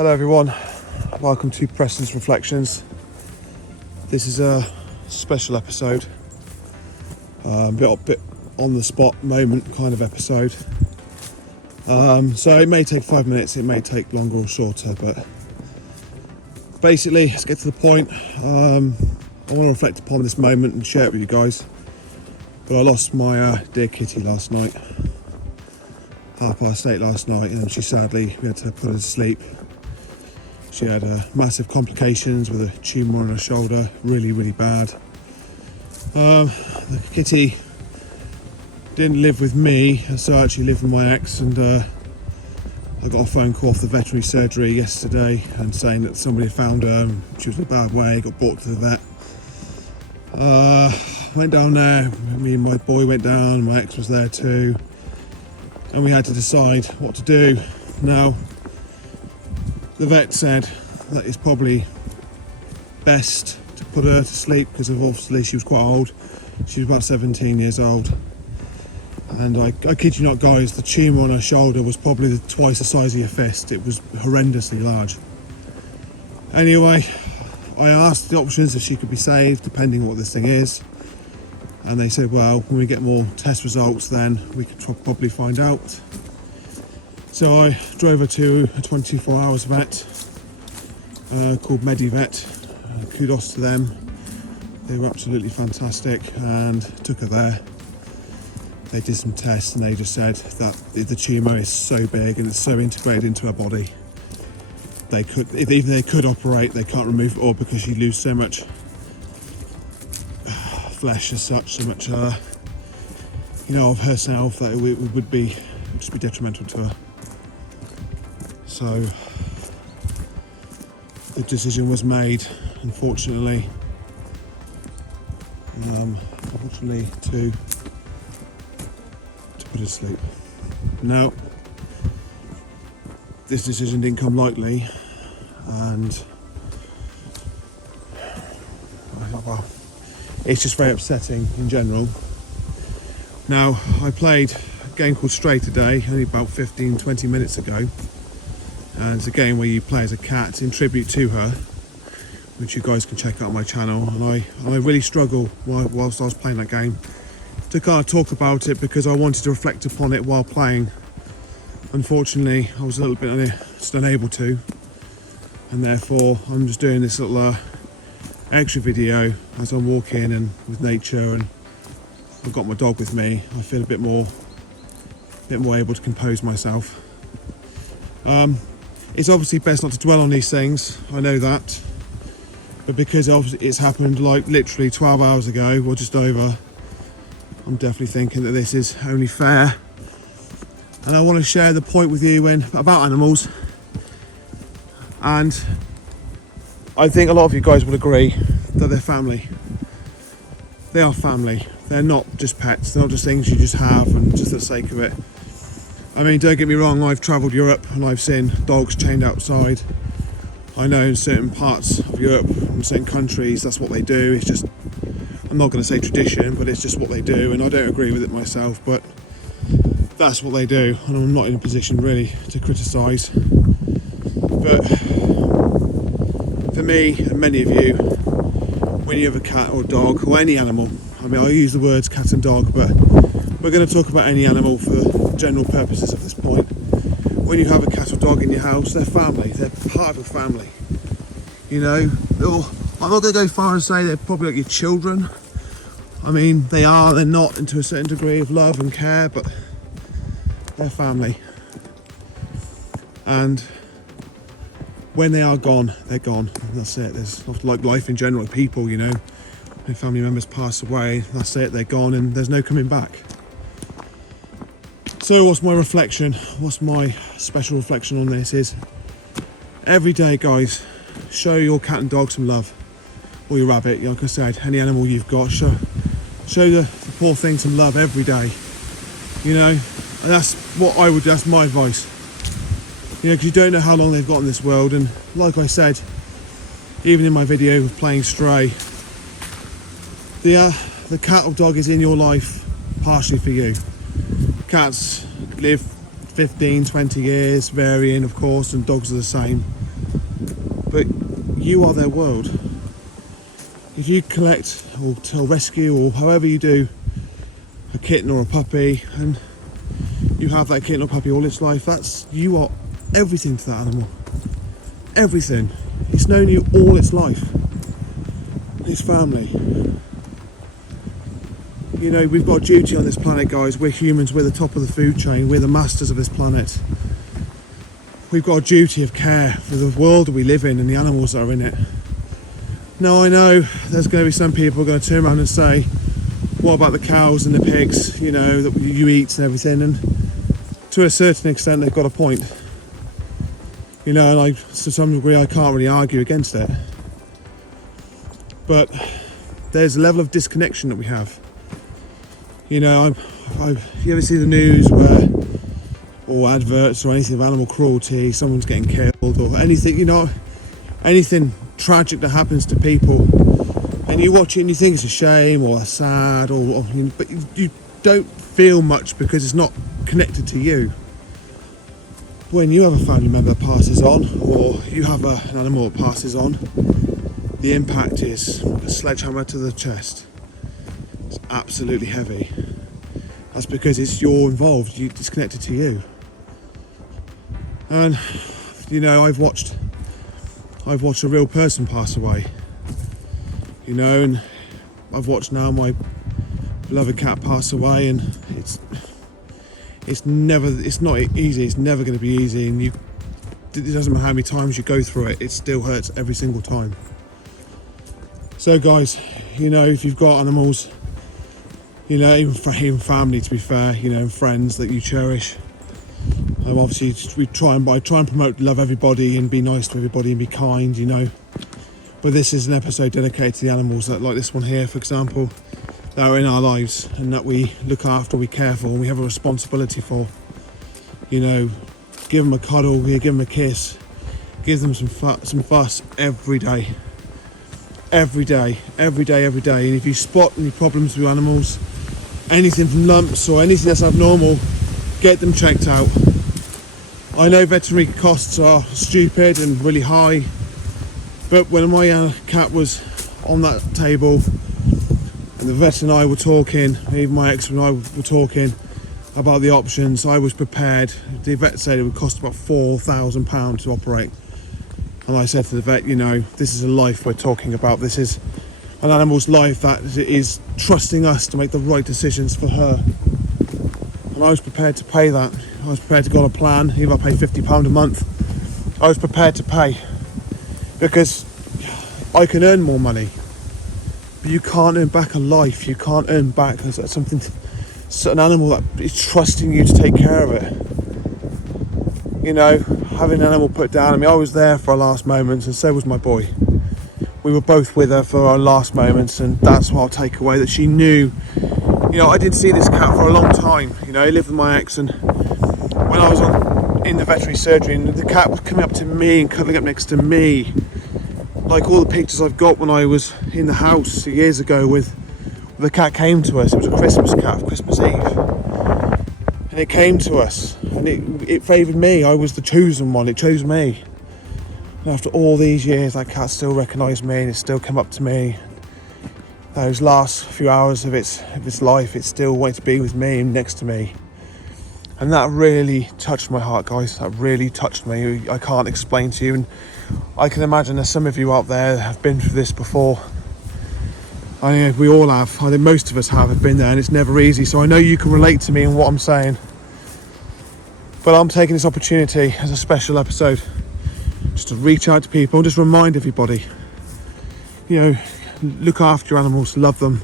Hello everyone, welcome to Preston's Reflections. This is a special episode, a bit on the spot moment kind of episode. So it may take 5 minutes, it may take longer or shorter, but basically let's get to the point. I want to reflect upon this moment and share it with you guys. But I lost my dear kitty last night, 8:30 last night, and we had to put her to sleep. She had massive complications with a tumour on her shoulder, really bad. The kitty didn't live with me, so I actually lived with my ex, and I got a phone call off the veterinary surgery yesterday and saying that somebody had found her and she was in a bad way, got brought to the vet. Went down there, me and my boy went down, my ex was there too, and we had to decide what to do. Now, the vet said that it's probably best to put her to sleep because obviously she was quite old. She was about 17 years old. And I kid you not guys, the tumour on her shoulder was probably twice the size of your fist. It was horrendously large. Anyway, I asked the options if she could be saved depending on what this thing is. And they said, well, when we get more test results then we could probably find out. So I drove her to a 24 hours vet called Medivet. Kudos to them. They were absolutely fantastic and took her there. They did some tests and they just said that the tumour is so big and it's so integrated into her body. Even they could operate, they can't remove it all because you lose so much flesh as such, so much of herself that it would just be detrimental to her. So the decision was made, unfortunately, to put her to sleep. Now, this decision didn't come lightly, and well, it's just very upsetting in general. Now, I played a game called Stray today, only about 15-20 minutes ago. And it's a game where you play as a cat in tribute to her, which you guys can check out on my channel. And I really struggled whilst I was playing that game to kind of talk about it because I wanted to reflect upon it while playing. Unfortunately, I was a little bit just unable to, and therefore I'm just doing this little extra video as I'm walking and with nature, and I've got my dog with me. I feel a bit more able to compose myself. It's obviously best not to dwell on these things, I know that, but because obviously it's happened like literally 12 hours ago or just over, I'm definitely thinking that this is only fair, and I want to share the point with you about animals. And I think a lot of you guys would agree that they're family. They are family. They're not just pets, they're not just things you just have and just for the sake of it. I mean, don't get me wrong, I've travelled Europe and I've seen dogs chained outside. I know in certain parts of Europe, in certain countries, that's what they do. It's just, I'm not going to say tradition, but it's just what they do, and I don't agree with it myself, but that's what they do, and I'm not in a position really to criticise. But for me and many of you, when you have a cat or a dog or any animal, I mean, I use the words cat and dog, but we're going to talk about any animal for general purposes at this point. When you have a cat or dog in your house, they're family, they're part of a family. You know, I'm not going to go far and say they're probably like your children. I mean, they're not, into a certain degree of love and care, but they're family. And when they are gone, they're gone. That's it. There's like life in general, people, you know, when family members pass away, that's it, they're gone and there's no coming back. So what's my reflection? What's my special reflection on this is, every day, guys, show your cat and dog some love, or your rabbit, like I said, any animal you've got, show the poor thing some love every day, you know, and that's what I would, that's my advice, you know, because you don't know how long they've got in this world. And like I said, even in my video of playing Stray, the cat or dog is in your life partially for you. Cats live 15, 20 years, varying of course, and dogs are the same. you are their world. If you collect or rescue or however you do a kitten or a puppy, and you have that kitten or puppy all its life, you are everything to that animal. Everything. It's known you all its life. Its family. You know, we've got a duty on this planet, guys. We're humans, we're the top of the food chain, we're the masters of this planet. We've got a duty of care for the world that we live in and the animals that are in it. Now, I know there's going to be some people going to turn around and say, what about the cows and the pigs, you know, that you eat and everything? And to a certain extent, they've got a point. You know, and to some degree, I can't really argue against it. But there's a level of disconnection that we have. You know, you ever see the news or adverts or anything of animal cruelty, someone's getting killed or anything, you know, anything tragic that happens to people, and you watch it and you think it's a shame or sad, but you don't feel much because it's not connected to you. When you have a family member that passes on, or you have an animal that passes on, the impact is a sledgehammer to the chest. It's absolutely heavy. That's because you're involved, it's connected to you. And you know, I've watched a real person pass away. You know, and I've watched now my beloved cat pass away, and it's not easy. It's never going to be easy, and it doesn't matter how many times you go through it, it still hurts every single time. So guys, you know, if you've got animals, you know, even family, to be fair, you know, and friends that you cherish, obviously I try and promote love everybody and be nice to everybody and be kind, you know. But this is an episode dedicated to the animals, that, like this one here, for example, that are in our lives and that we look after, we care for, and we have a responsibility for. You know, give them a cuddle, give them a kiss, give them some fuss every day. Every day. And if you spot any problems with animals, anything from lumps or anything that's abnormal, get them checked out. I know veterinary costs are stupid and really high, but when my cat was on that table and the vet and I were talking, even my ex and I were talking about the options, I was prepared. The vet said it would cost about £4,000 to operate. And I said to the vet, you know, this is a life we're talking about. This is an animal's life that is trusting us to make the right decisions for her. And I was prepared to pay that. I was prepared to go on a plan, even if I pay £50 a month. I was prepared to pay, because I can earn more money, but you can't earn back a life. You can't earn back an animal that is trusting you to take care of it. You know, having an animal put down. I mean, I was there for our last moments, and so was my boy. We were both with her for our last moments, and that's what I'll take away, that she knew. You know, I didn't see this cat for a long time. You know, I lived with my ex, and when I was in the veterinary surgery, and the cat was coming up to me and cuddling up next to me, like all the pictures I've got when I was in the house years ago with the cat came to us. It was a Christmas cat, Christmas Eve, and it came to us, and it favoured me. I was the chosen one. It chose me. And after all these years, that cat still recognised me, and it still come up to me. Those last few hours of its life, it still wanted to be with me and next to me. And that really touched my heart, guys. That really touched me. I can't explain to you, and I can imagine there's some of you out there that have been through this before. I know we all have. I think most of us have been there, and it's never easy. So I know you can relate to me in what I'm saying. But I'm taking this opportunity as a special episode just to reach out to people and just remind everybody, you know, look after your animals, love them,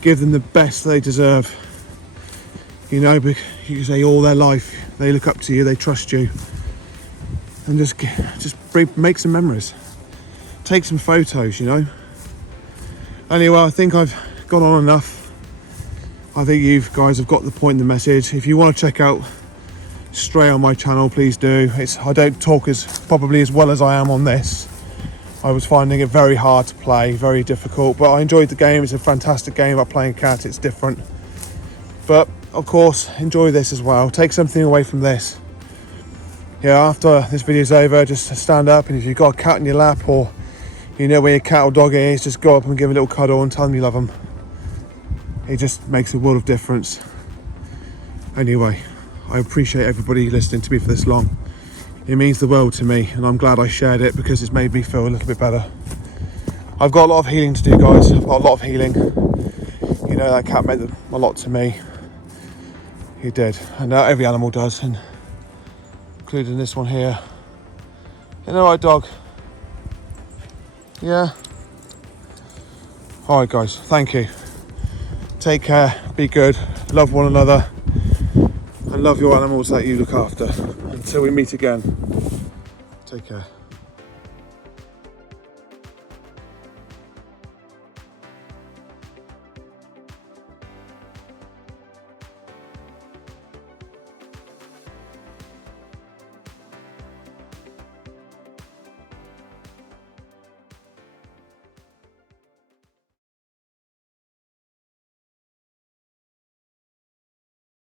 give them the best they deserve. You know, because you say all their life they look up to you, they trust you, and just make some memories, take some photos, you know. Anyway, I think I've gone on enough. I think you guys have got the point in the message. If you want to check out Stray on my channel, please do. I don't talk probably as well as I am on this. I was finding it very hard to play, very difficult, but I enjoyed the game. It's a fantastic game about playing cat. It's different, but of course enjoy this as well. Take something away from this, yeah, after this video's over, just stand up, and if you've got a cat in your lap, or you know where your cat or dog is, just go up and give them a little cuddle and tell them you love them. It just makes a world of difference. Anyway, I appreciate everybody listening to me for this long. It means the world to me, and I'm glad I shared it because it's made me feel a little bit better. I've got a lot of healing to do, guys. I've got a lot of healing. You know, that cat meant a lot to me. He did, and every animal does, and including this one here. You know what, dog? Yeah. All right, guys. Thank you. Take care. Be good. Love one another, and love your animals that you look after. Until we meet again. Take care.